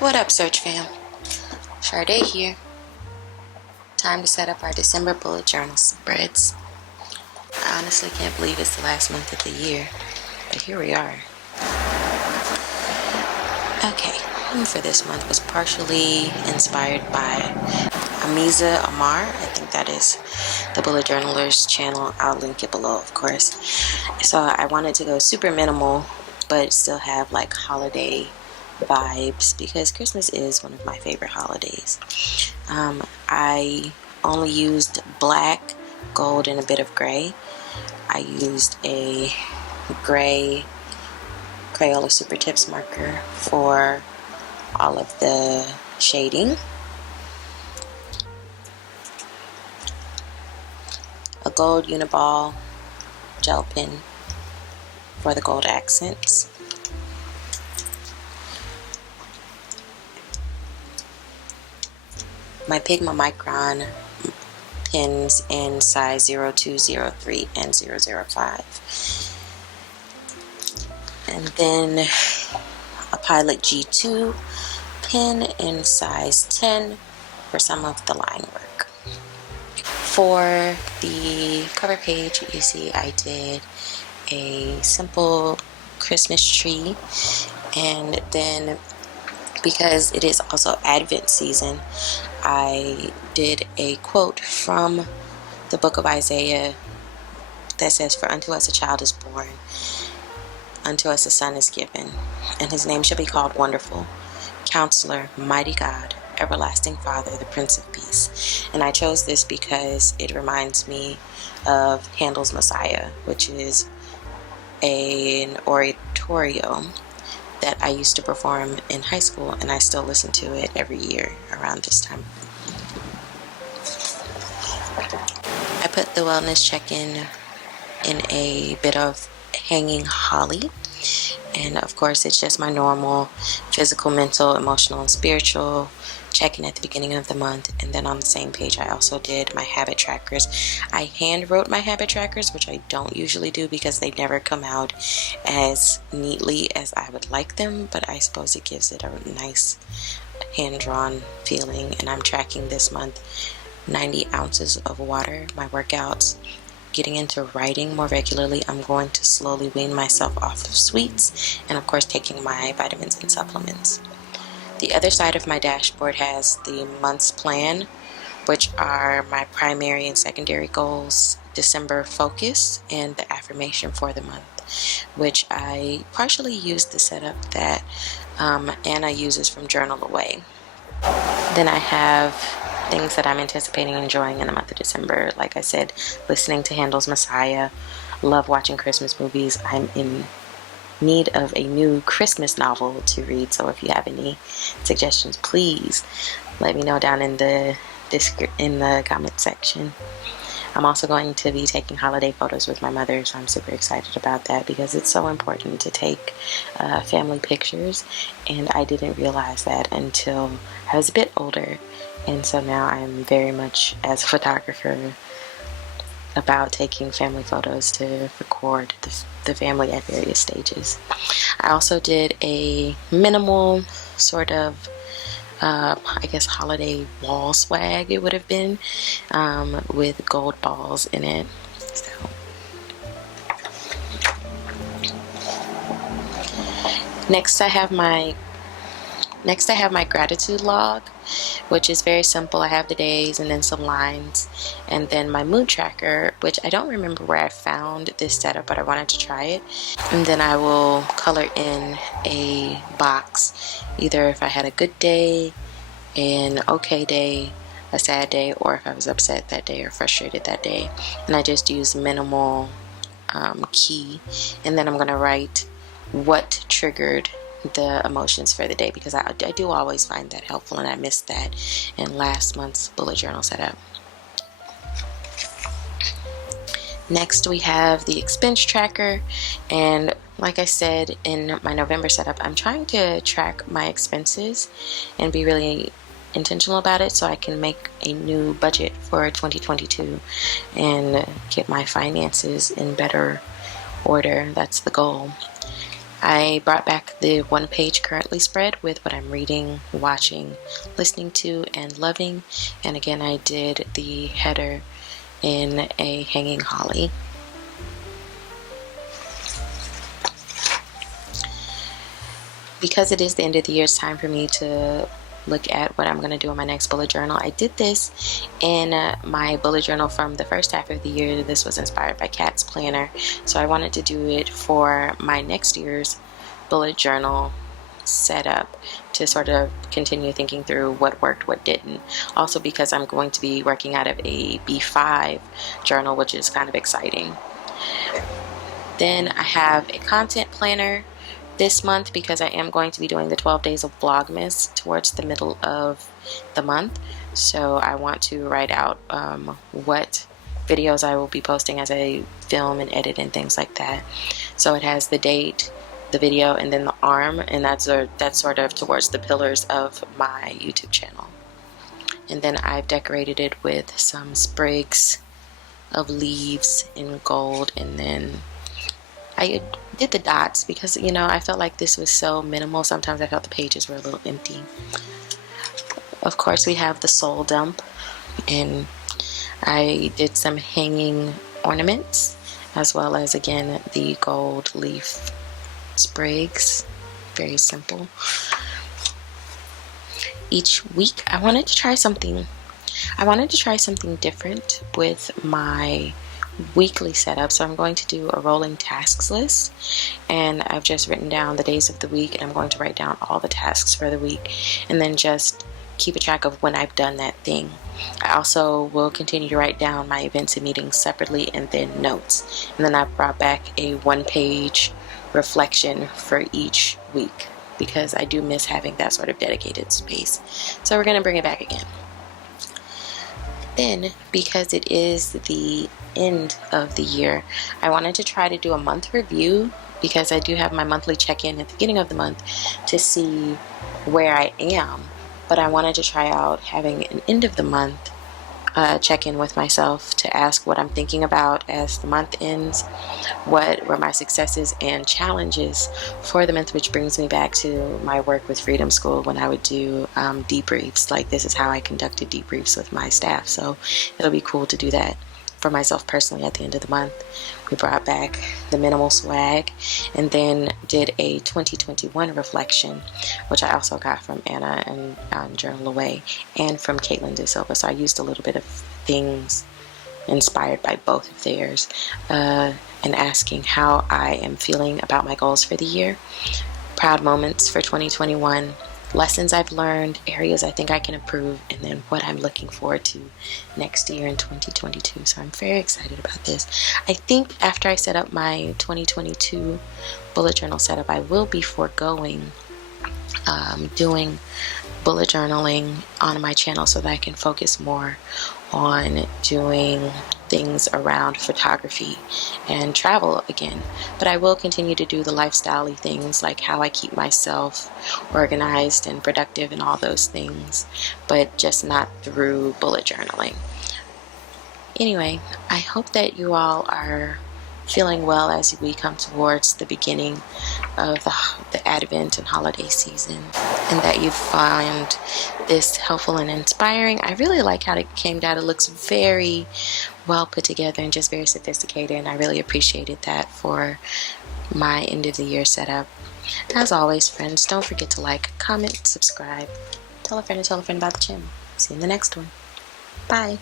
What up, Search fam? Sharday here. Time to set up our December bullet journal spreads. I honestly can't believe it's the last month of the year, but here we are. Okay, theme for this month was partially inspired by Amiza Amar. I think that is the Bullet Journaler's channel. I'll link it below, of course. So I wanted to go super minimal, but still have like holiday vibes because Christmas is one of my favorite holidays. I only used black, gold, and a bit of gray. I used a gray Crayola Super Tips marker for all of the shading. A gold Uniball gel pen for the gold accents. My Pigma Micron pens in size 02, 03, and 005. And then a Pilot G2 pen in size 10 for some of the line work. For the cover page, you see I did a simple Christmas tree, and then because it is also Advent season, I did a quote from the book of Isaiah that says, "For unto us a child is born, unto us a son is given, and his name shall be called Wonderful, Counselor, Mighty God, Everlasting Father, the Prince of Peace." And I chose this because it reminds me of Handel's Messiah, which is an oratorio that I used to perform in high school, and I still listen to it every year around this time. I put the wellness check-in in a bit of hanging holly, and of course it's just my normal physical, mental, emotional, and spiritual check-in at the beginning of the month. And then on the same page I also did my habit trackers. I hand wrote my habit trackers, which I don't usually do because they never come out as neatly as I would like them, but I suppose it gives it a nice hand-drawn feeling. And I'm tracking this month 90 ounces of water, my workouts, getting into writing more regularly. I'm going to slowly wean myself off of sweets, and of course taking my vitamins and supplements. The other side of my dashboard has the month's plan, which are my primary and secondary goals, December focus, and the affirmation for the month, which I partially used the setup that Anna uses from Journal Away. Then I have things that I'm anticipating enjoying in the month of December. Like I said, listening to Handel's Messiah, love watching Christmas movies. I'm in need of a new Christmas novel to read, so if you have any suggestions, please let me know down in the comment section. I'm also going to be taking holiday photos with my mother, so I'm super excited about that because it's so important to take family pictures, and I didn't realize that until I was a bit older, and so now I'm very much, as a photographer, about taking family photos to record the family at various stages. I also did a minimal sort of I guess holiday wall swag, it would have been, with gold balls in it. So next I have my gratitude log, which is very simple. I have the days and then some lines, and then my mood tracker, which I don't remember where I found this setup, but I wanted to try it. And then I will color in a box, either if I had a good day, an okay day, a sad day, or if I was upset that day or frustrated that day. And I just use minimal key, and then I'm going to write what triggered the emotions for the day, because I do always find that helpful, and I missed that in last month's bullet journal setup. Next we have the expense tracker, and like I said in my November setup, I'm trying to track my expenses and be really intentional about it so I can make a new budget for 2022 and get my finances in better order. That's the goal. I brought back the one-page currently spread with what I'm reading, watching, listening to, and loving. And again, I did the header in a hanging holly. Because it is the end of the year, it's time for me to look at what I'm going to do in my next bullet journal. I did this in my bullet journal from the first half of the year. This was inspired by Kat's planner, so I wanted to do it for my next year's bullet journal setup to sort of continue thinking through what worked, what didn't. Also because I'm going to be working out of a B5 journal, which is kind of exciting. Then I have a content planner this month because I am going to be doing the 12 days of Vlogmas towards the middle of the month. So I want to write out what videos I will be posting as I film and edit and things like that. So it has the date, the video, and then the arm, and that's sort of towards the pillars of my YouTube channel. And then I've decorated it with some sprigs of leaves in gold, and then I did the dots because, you know, I felt like this was so minimal. Sometimes I felt the pages were a little empty. Of course, we have the soul dump, and I did some hanging ornaments as well as, again, the gold leaf sprigs. Very simple. Each week I wanted to try something different with my weekly setup. So I'm going to do a rolling tasks list, and I've just written down the days of the week, and I'm going to write down all the tasks for the week and then just keep a track of when I've done that thing. I also will continue to write down my events and meetings separately and then notes. And then I've brought back a one-page reflection for each week because I do miss having that sort of dedicated space. So we're going to bring it back again. Then, because it is the end of the year, I wanted to try to do a month review because I do have my monthly check-in at the beginning of the month to see where I am. But I wanted to try out having an end of the month check-in with myself to ask what I'm thinking about as the month ends, what were my successes and challenges for the month, which brings me back to my work with Freedom School when I would do debriefs. Like, this is how I conducted debriefs with my staff, so it'll be cool to do that for myself personally at the end of the month. We brought back the minimal swag and then did a 2021 reflection, which I also got from Anna and Journal Away and from Caitlin De Silva. So I used a little bit of things inspired by both of theirs and asking how I am feeling about my goals for the year, proud moments for 2021, lessons I've learned, areas I think I can improve, and then what I'm looking forward to next year in 2022. So I'm very excited about this. I think after I set up my 2022 bullet journal setup, I will be foregoing doing bullet journaling on my channel so that I can focus more on doing things around photography and travel again. But I will continue to do the lifestyle-y things like how I keep myself organized and productive and all those things, but just not through bullet journaling. Anyway, I hope that you all are feeling well as we come towards the beginning of the Advent and holiday season, and that you find this helpful and inspiring. I really like how it came out. It looks very well put together and just very sophisticated, and I really appreciated that for my end of the year setup. As always, friends, don't forget to like, comment, subscribe, tell a friend about the channel. See you in the next one. Bye.